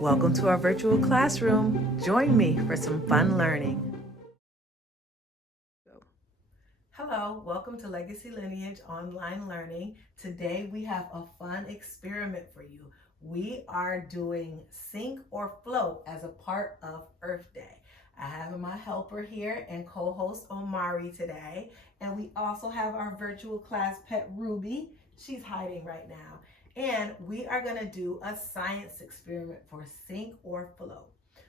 Welcome to our virtual classroom. Join me for some fun learning. Hello, welcome to Legacy Lineage Online Learning. Today we have a fun experiment for you. We are doing sink or float as a part of Earth Day. I have my helper here and co-host Omari today. And we also have our virtual class pet Ruby. She's hiding right now. And we are gonna do a science experiment for sink or float.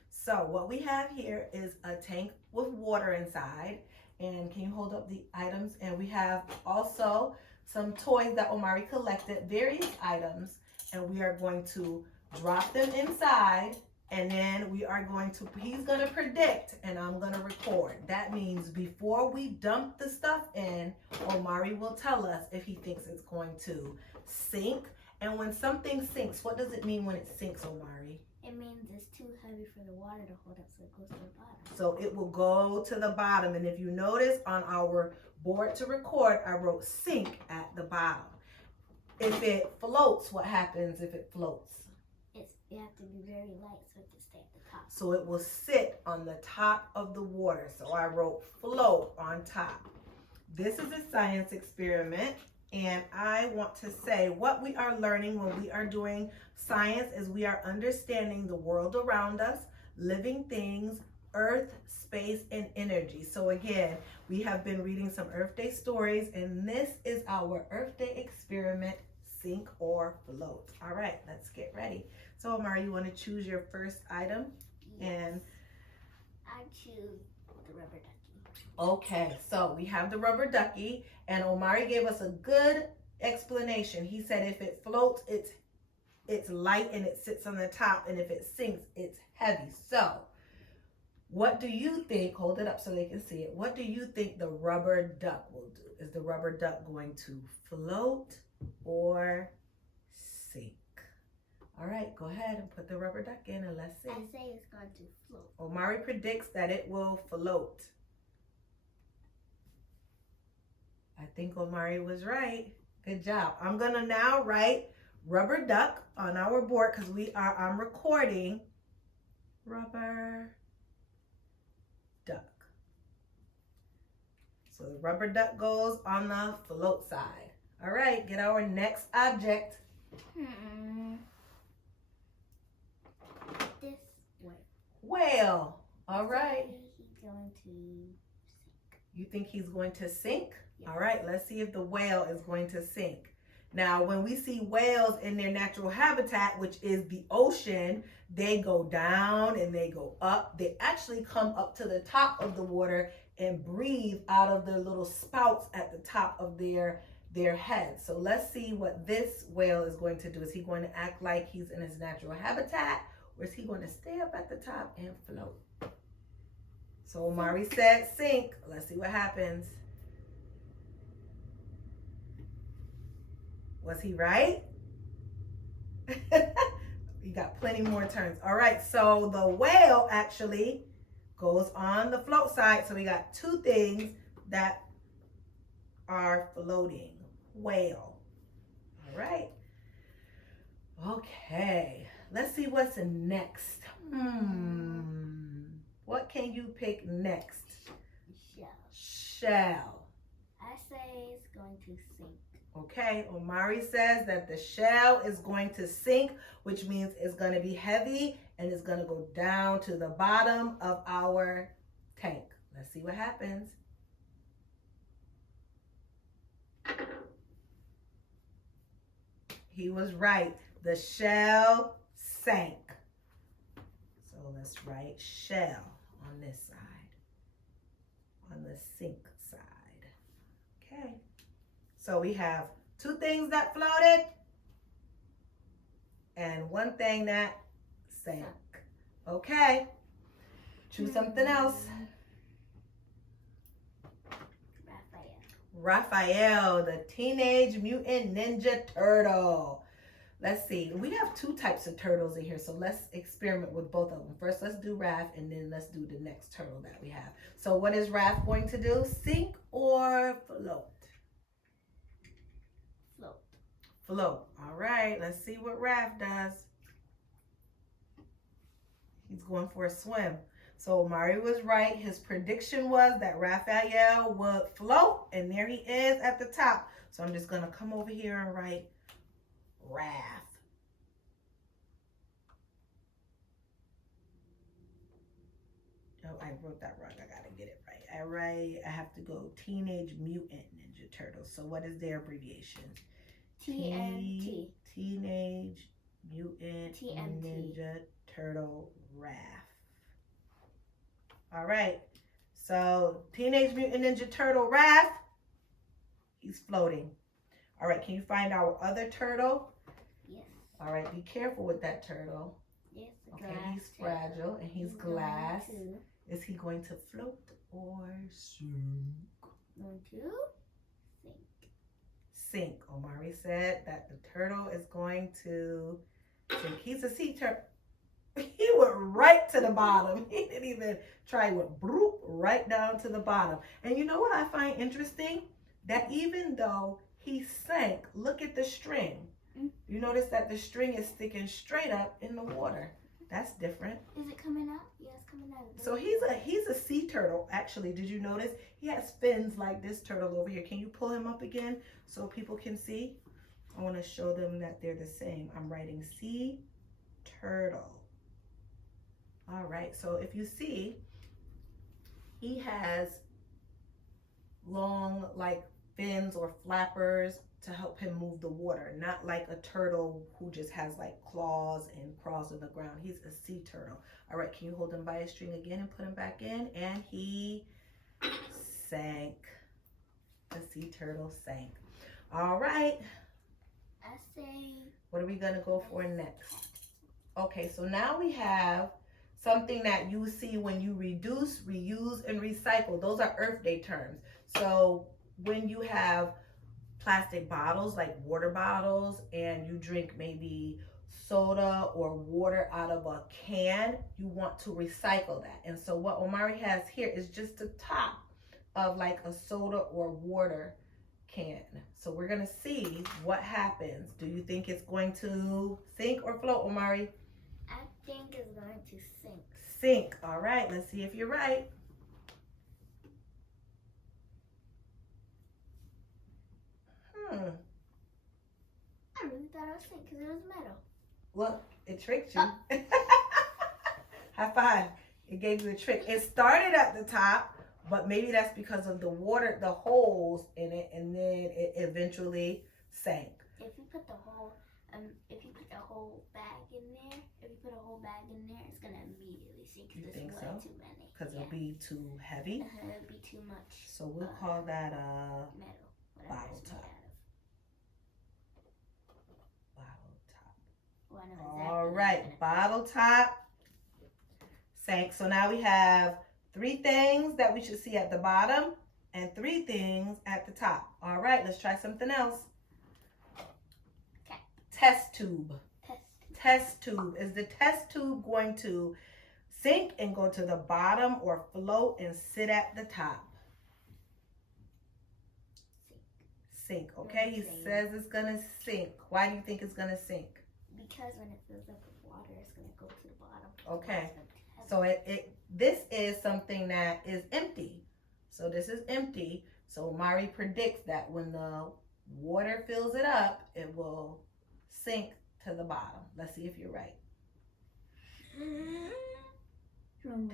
So what we have here is a tank with water inside. And can you hold up the items? And we have also some toys that Omari collected, various items, and we are going to drop them inside, and then we are going to, he's gonna predict and I'm gonna record. That means before we dump the stuff in, Omari will tell us if he thinks it's going to sink. And when something sinks, what does it mean when it sinks, Omari? It means it's too heavy for the water to hold up, so it goes to the bottom. So it will go to the bottom. And if you notice on our board to record, I wrote sink at the bottom. If it floats, what happens if it floats? You have to be very light so it can stay at the top. So it will sit on the top of the water. So I wrote float on top. This is a science experiment. And I want to say what we are learning when we are doing science is we are understanding the world around us, living things, earth, space, and energy. So again, we have been reading some Earth Day stories, and this is our Earth Day experiment, sink or float. All right, let's get ready. So Omari, you want to choose your first item? Yes. And I choose the rubber ducky. Okay, so we have the rubber ducky, and Omari gave us a good explanation. He said if it floats, it's light and it sits on the top, and if it sinks, it's heavy. So what do you think? Hold it up so they can see it. What do you think the rubber duck will do? Is the rubber duck going to float or sink? All right, go ahead and put the rubber duck in and let's see. I say it's going to float. Omari predicts that it will float. I think Omari was right. Good job. I'm gonna now write rubber duck on our board because I'm recording rubber duck. So the rubber duck goes on the float side. All right, get our next object. This way. Whale. All right. He's going to sink. You think he's going to sink? Yeah. All right, let's see if the whale is going to sink. Now, when we see whales in their natural habitat, which is the ocean, they go down and they go up. They actually come up to the top of the water and breathe out of their little spouts at the top of their head. So let's see what this whale is going to do. Is he going to act like he's in his natural habitat, or is he going to stay up at the top and float? So Omari said sink. Let's see what happens. Was he right? You got plenty more turns. All right, so the whale actually goes on the float side. So we got two things that are floating. Whale. All right. Okay, let's see what's next. What can you pick next? Shell. I say it's going to sink. Okay, Omari says that the shell is going to sink, which means it's going to be heavy and it's going to go down to the bottom of our tank. Let's see what happens. He was right. The shell sank. So let's write shell on this side, on the sink side. Okay. So we have two things that floated and one thing that sank. Okay. Choose something else. Raphael, the Teenage Mutant Ninja Turtle. Let's see. We have two types of turtles in here, so let's experiment with both of them. First, let's do Raph, and then let's do the next turtle that we have. So what is Raph going to do? Sink or float? Float. Float. All right, let's see what Raph does. He's going for a swim. So Omari was right. His prediction was that Raphael would float, and there he is at the top. So I'm just going to come over here and write Raph. Oh, I wrote that wrong. I got to get it right. I have to go Teenage Mutant Ninja Turtles. So what is their abbreviation? TMT. Teenage Mutant TMT. Ninja Turtle Raph. All right. So Teenage Mutant Ninja Turtle Raph, he's floating. All right. Can you find our other turtle? Yes. All right. Be careful with that turtle. Yes. Okay. He's fragile and he's glass. Is he going to float or sink? Going to sink. Sink. Omari said that the turtle is going to sink. He's a sea turtle. He went right to the bottom. He didn't even try. He went broop, right down to the bottom. And you know what I find interesting? That even though he sank, look at the string. You notice that the string is sticking straight up in the water. That's different. Is it coming out? Yeah, it's coming out. So he's a sea turtle. Actually, did you notice? He has fins like this turtle over here. Can you pull him up again so people can see? I want to show them that they're the same. I'm writing sea turtle. All right, so if you see, he has long like fins or flappers to help him move the water, not like a turtle who just has like claws and crawls on the ground. He's a sea turtle. All right, can you hold him by a string again and put him back in? And he sank. The sea turtle sank. All right. I say. What are we gonna go for next? Okay, so now we have something that you see when you reduce, reuse, and recycle. Those are Earth Day terms. So when you have plastic bottles, like water bottles, and you drink maybe soda or water out of a can, you want to recycle that. And so what Omari has here is just the top of like a soda or water can. So we're gonna see what happens. Do you think it's going to sink or float, Omari? I think it's going to sink. Sink. All right, let's see if you're right. I really thought it was sink because it was metal. Look, it tricked you. High five. It gave you a trick. It started at the top, but maybe that's because of the water, the holes in it, and then it eventually sank. If you put the whole bag in there, it's gonna immediately sink. You think so? Too many. Because it'll be too heavy. It'll be too much. So we'll call that a metal. Bottle It's top. made out of. Bottle top. All right, bottle top sank. So now we have 3 things that we should see at the bottom and 3 things at the top. All right, let's try something else. Okay. Test tube. Test tube. Is the test tube going to sink and go to the bottom or float and sit at the top? Sink. Okay, he says it's going to sink. Why do you think it's going to sink? Because when it fills up with water, it's going to go to the bottom. Okay. So this is something that is empty. So this is empty. So Mari predicts that when the water fills it up, it will sink to the bottom. Let's see if you're right.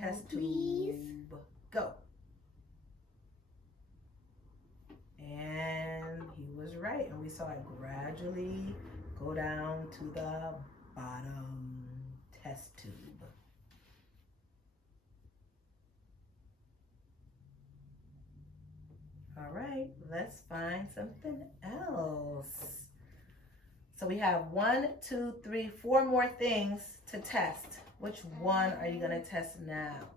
Test tube. Go. And he was right. And we saw it gradually go down to the bottom. Test tube. All right, let's find something else. So we have 1, 2, 3, 4 more things to test. Which one are you going to test now?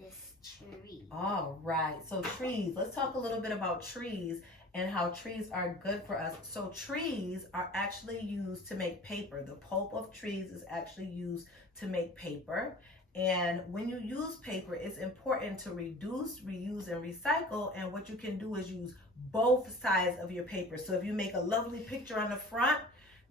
This tree. All right, so trees. Let's talk a little bit about trees and how trees are good for us. So trees are actually used to make paper. The pulp of trees is actually used to make paper. And when you use paper, it's important to reduce, reuse, and recycle. And what you can do is use both sides of your paper. So if you make a lovely picture on the front,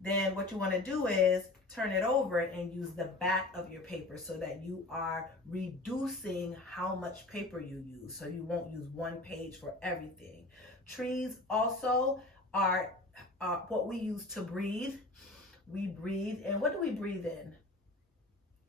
then what you want to do is turn it over and use the back of your paper so that you are reducing how much paper you use. So you won't use one page for everything. Trees also are what we use to breathe. We breathe, and what do we breathe in?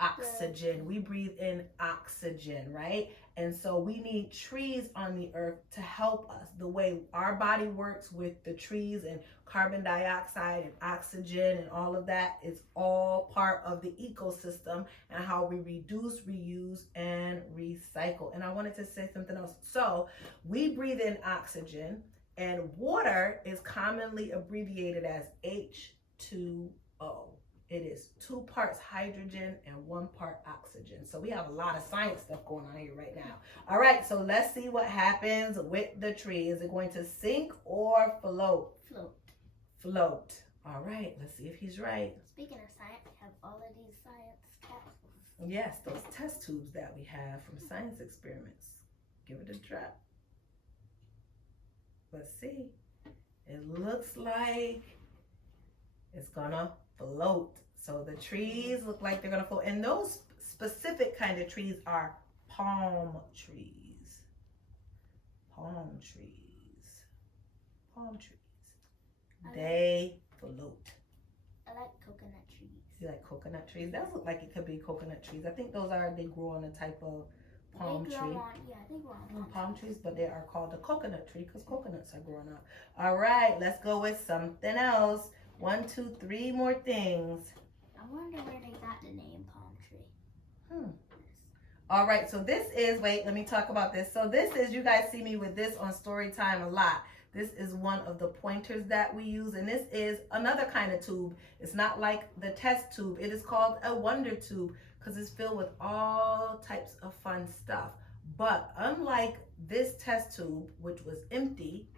Oxygen. We breathe in oxygen, right? And so we need trees on the earth to help us. The way our body works with the trees and carbon dioxide and oxygen and all of that is all part of the ecosystem and how we reduce, reuse, and recycle. And I wanted to say something else. So we breathe in oxygen, and water is commonly abbreviated as H2O. It is 2 parts hydrogen and 1 part oxygen. So we have a lot of science stuff going on here right now. All right, so let's see what happens with the tree. Is it going to sink or float? Float. Float. All right, let's see if he's right. Speaking of science, we have all of these science tests. Yes, those test tubes that we have from science experiments. Give it a try. Let's see. It looks like it's gonna float. So the trees look like they're gonna float. And those specific kind of trees are palm trees. Palm trees. Palm trees. They float. I like coconut trees. You like coconut trees? Those look like it could be coconut trees. I think they grow on a type of palm tree. They grow on Palm trees, but they are called a coconut tree because coconuts are growing up. All right, let's go with something else. 1, 2, 3 more things. I wonder where they got the name palm tree. All right, so this is, wait, let me talk about this. So this is, you guys see me with this on story time a lot. This is one of the pointers that we use, and this is another kind of tube. It's not like the test tube. It is called a wonder tube because it's filled with all types of fun stuff. But unlike this test tube, which was empty,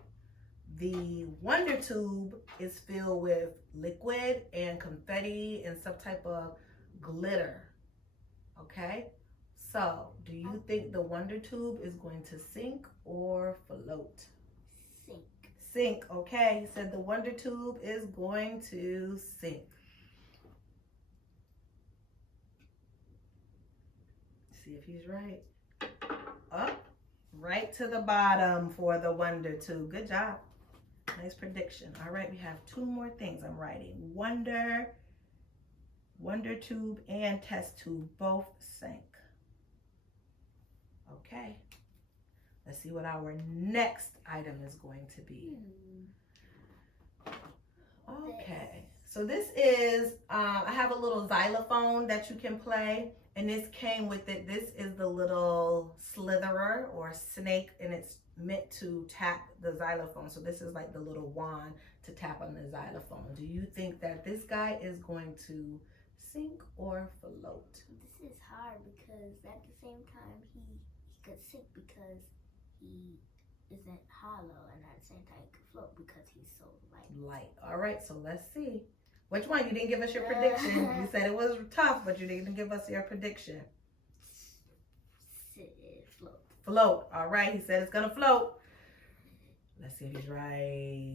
the wonder tube is filled with liquid and confetti and some type of glitter. Okay? So, do you think the wonder tube is going to sink or float? Sink. Sink, okay. He said the wonder tube is going to sink. See if he's right. Up, right to the bottom for the wonder tube. Good job. Nice prediction. All right, we have 2 more things I'm writing. Wonder tube, and test tube both sank. Okay. Let's see what our next item is going to be. Okay. So this is, I have a little xylophone that you can play, and this came with it. This is the little slitherer or snake, and it's meant to tap the xylophone. So this is like the little wand to tap on the xylophone. Do you think that this guy is going to sink or float? This is hard because at the same time he could sink because he isn't hollow, and at the same time he could float because he's so light. Light. All right, so let's see. Which one? You didn't give us your prediction. You said it was tough, but you didn't give us your prediction. Float. Float. All right, he said it's gonna float. Let's see if he's right.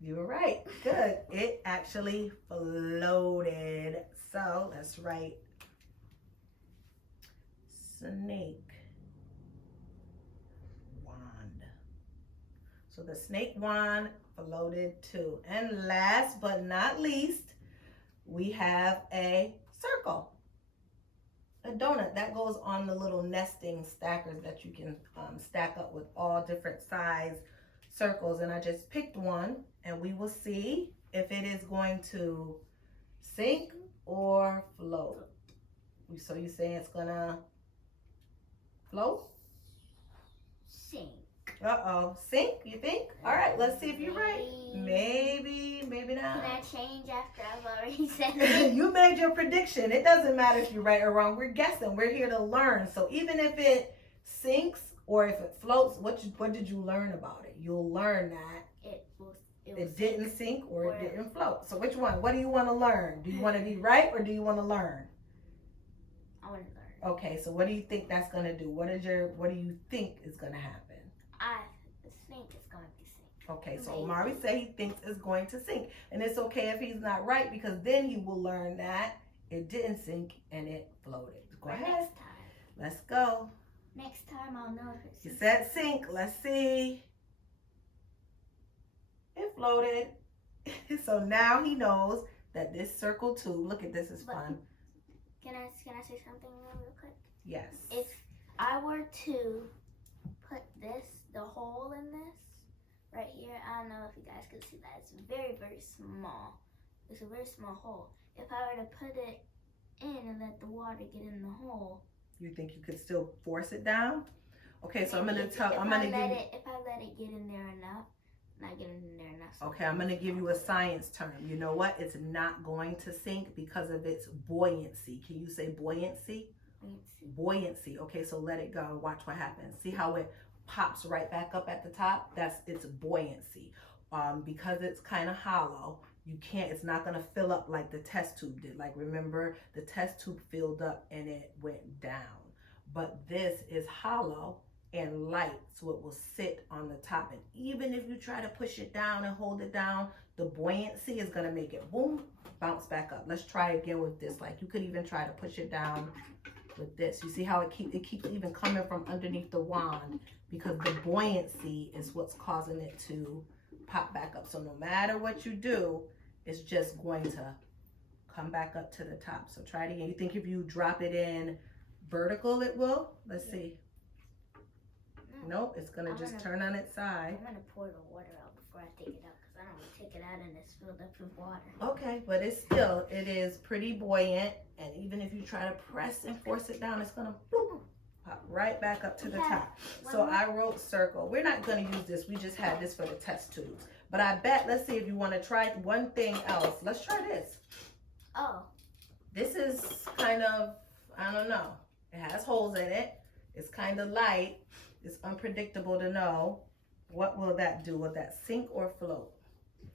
You were right. Good. It actually floated. So let's write snake wand. So the snake wand floated too. And last but not least, we have a circle. A donut that goes on the little nesting stackers that you can stack up with all different size circles. And I just picked one, and we will see if it is going to sink or float. So you say it's gonna float? Sink. Uh-oh. Sink, you think? All right, let's see if you're right. Maybe, maybe not. Can I change after I've already said it? You made your prediction. It doesn't matter if you're right or wrong. We're guessing. We're here to learn. So even if it sinks or if it floats, what did you learn about it? You'll learn that it didn't sink or it didn't float. So which one? What do you want to learn? Do you want to be right or do you want to learn? I want to learn. Okay, so what do you think that's going to do? What do you think is going to happen? The snake is going to sink. Okay, so Omari said he thinks it's going to sink. And it's okay if he's not right, because then he will learn that it didn't sink and it floated. Go ahead. Next time. Let's go. Next time I'll know if it's You said sink. Let's see. It floated. So now he knows that this circle tube, look at this, is fun. Can I say something real quick? Yes. If I were to put the hole in this right here, I don't know if you guys can see that. It's very, very small. It's a very small hole. If I were to put it in and let the water get in the hole, you think you could still force it down? Okay, so I'm gonna if I let it get in there enough, not get in there enough. Okay, I'm gonna give you a science term. You know what? It's not going to sink because of its buoyancy. Can you say buoyancy? Buoyancy. Okay, so let it go. Watch what happens. See how it pops right back up at the top? That's its buoyancy. Because it's kind of hollow, it's not gonna fill up like the test tube did. Like, remember, the test tube filled up and it went down. But this is hollow and light, so it will sit on the top. And even if you try to push it down and hold it down, the buoyancy is gonna make it boom, bounce back up. Let's try again with this. Like, you could even try to push it down with this. You see how it keeps even coming from underneath the wand, because the buoyancy is what's causing it to pop back up. So no matter what you do, it's just going to come back up to the top. So try it again. You think if you drop it in vertical, it will? Let's see. Nope, it's gonna just turn on its side. I'm gonna pour the water out before I take it out, because I don't want to take it out and it's filled up with water. Okay, but it is pretty buoyant, and even if you try to press and force it down, it's gonna boop, pop right back up to the top. So I wrote circle. We're not gonna use this. We just had this for the test tubes. But I bet, let's see if you want to try one thing else. Let's try this. Oh. This is kind of, I don't know. It has holes in it. It's kind of light. It's unpredictable to know. What will that do? Will that sink or float?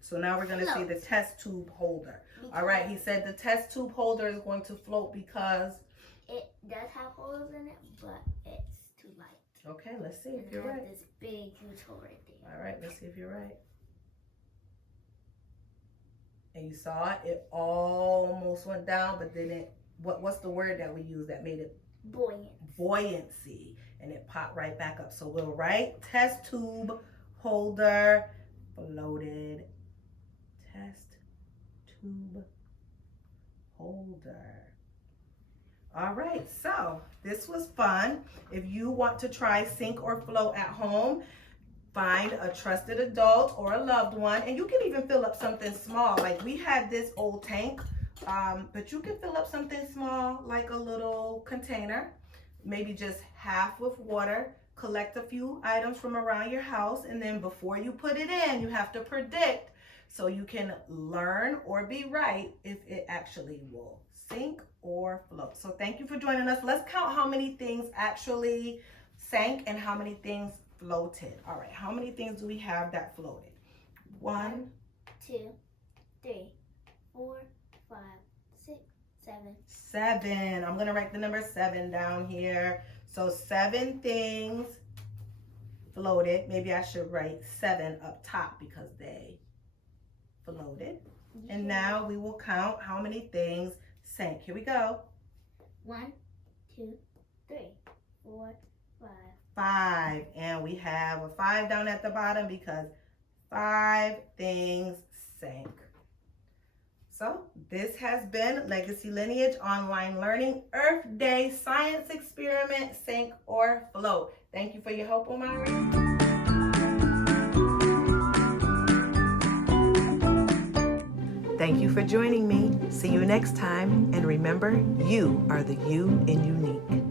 So now we're going to see the test tube holder. All right, he said the test tube holder is going to float because it does have holes in it, but it's too light. Okay, let's see if you're right. This big, huge hole right there. All right, let's see if you're right. And you saw it, it almost went down, but then what's the word that we use that made it? Buoyant. Buoyancy. And it popped right back up. So we'll write test tube holder floated. Test tube holder. All right, so this was fun. If you want to try sink or float at home, find a trusted adult or a loved one, and you can even fill up something small. Like, we had this old tank, but you can fill up something small, like a little container, maybe just half with water. Collect a few items from around your house, and then before you put it in, you have to predict so you can learn or be right if it actually will sink or float. So thank you for joining us. Let's count how many things actually sank and how many things floated. All right, how many things do we have that floated? 1, 2, 3, 4, 5, 6, 7. 7. I'm gonna write the number 7 down here. So 7 things floated. Maybe I should write 7 up top because they floated. And now we will count how many things sank. Here we go. 1, 2, 3, 4, 5. 5. And we have a 5 down at the bottom because 5 things sank. So this has been Legacy Lineage Online Learning Earth Day Science Experiment, Sink or Float. Thank you for your help, Omari. Thank you for joining me. See you next time. And remember, you are the you in unique.